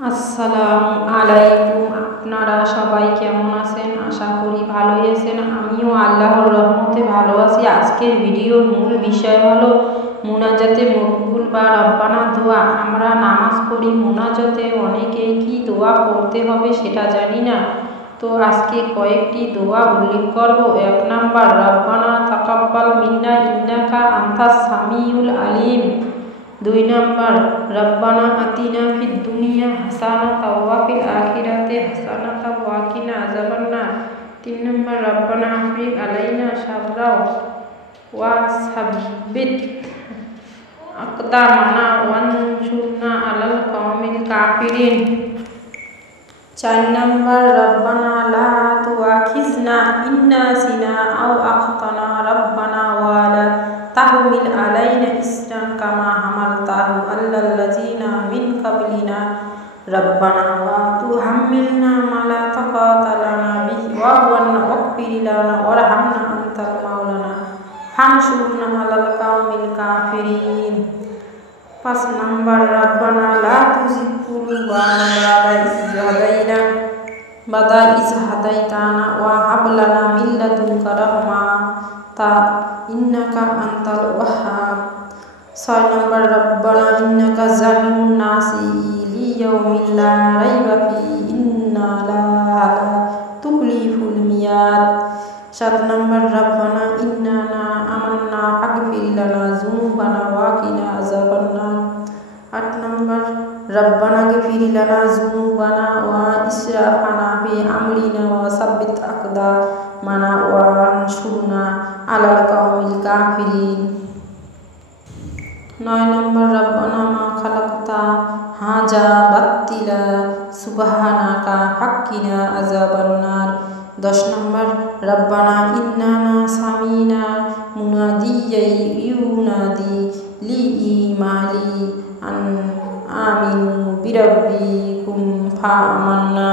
আসসালামু আলাইকুম। আপনারা সবাই কেমন আছেন? আশা করি ভালোই আছেন। আমিও আল্লাহর রহমতে ভালো আছি। আজকের ভিডিওর মূল বিষয় হলো মুনাজাতে মকবুল বা রব্বানা দোয়া। আমরা নামাজ পড়ি, মুনাজাতে অনেকেই কি দোয়া পড়তে হবে সেটা জানি না। তো আজকে কয়েকটি দোয়া উল্লেখ করব। 1 নাম্বার, রব্বানা তাকাব্বাল মিন্না ইন্নাকা আনতাস সামিউল আলিম। 2 নাম্বার, রব্বানা আতিনা ফিদ দুনিয়া হাসানাতাও ওয়া ফিল আখিরাতি হাসানাতাও ওয়া কিনা আযাবান্নার। 3 নাম্বার, রব্বানা আফরিগ আলাইনা সাবরাও ওয়া সাব্বিত আকদামানা ওয়ানসুরনা আলাল কওমিল কাফিরিন। 4 নাম্বার, রব্বানা লা তুআখিজনা ইন নাসিনা আও আখতানা রব্বানা ওয়া লা তাহমিল আলাইনা ইসরান কামা হামালতাহু আলাল লাযিনা মিন ক্বাবলিনা রব্বানা ওয়া তুহাম্মিলনা মা লা তাকাতা লানা বিহি ওয়াগফির লানা ওয়ারহামনা আনতাল মাওলানা ফানসুরনা আলাল কওমিল কাফিরিন। 5 নাম্বার, রব্বানা লা তুজিগ কুলুবানা বাদা ইয হাদাইতানা ওয়া হাব লানা মিন লাদুনকা রাহমাতান ইন্নাকা আনতাল ওয়াহ্হাব। 6 নাম্বার, রব্বানা ইন্নাকা জামিউন নাসি লিয়াউমিন লা রাইবা ফিহি ইন্নাল্লাহা লা তুখলিফুল মিয়াদ। 7 নাম্বার, রব্বানা ইন্নানা আমান্না ফাগফির লানা যুনুবানা ওয়া কিনা আযাবান্নার। 8 নাম্বার, রব্বানা গফির লানা যুনুবানা ওয়া ইসরাফানা ফি আমরিনা ওয়া সাব্বিত আকদামানা ওয়ানসুরনা আলাল কওমিল কাফিরিন। 9 নাম্বার, রব্বানা মা খালাকতা হাযা বাতিলা সুবহানাকা ফাক্কিনা আযাবান্নার। 10 নাম্বার, রব্বানা ইন্নানা সামিনা মুনাদিয়্যান ইউনাদি লিঈমানি আন আমিনু বিরাব্বিকুম ফাআমান্না।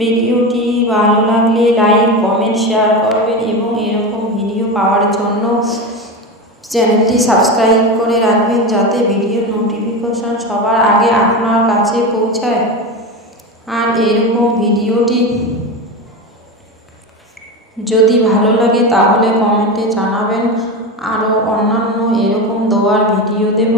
ভিডিওটি ভালো লাগলে লাইক, কমেন্ট, শেয়ার করবেন এবং এরকম ভিডিও পাওয়ার জন্য চ্যানেলটি সাবস্ক্রাইব করে রাখবেন যাতে ভিডিওর নোটিফিকেশন সবার আগে আপনার কাছে পৌঁছায়। আর এরকম ভিডিওটি যদি ভালো লাগে তাহলে কমেন্টে জানাবেন, আরও অন্যান্য এরকম দোয়ার ভিডিও দেব।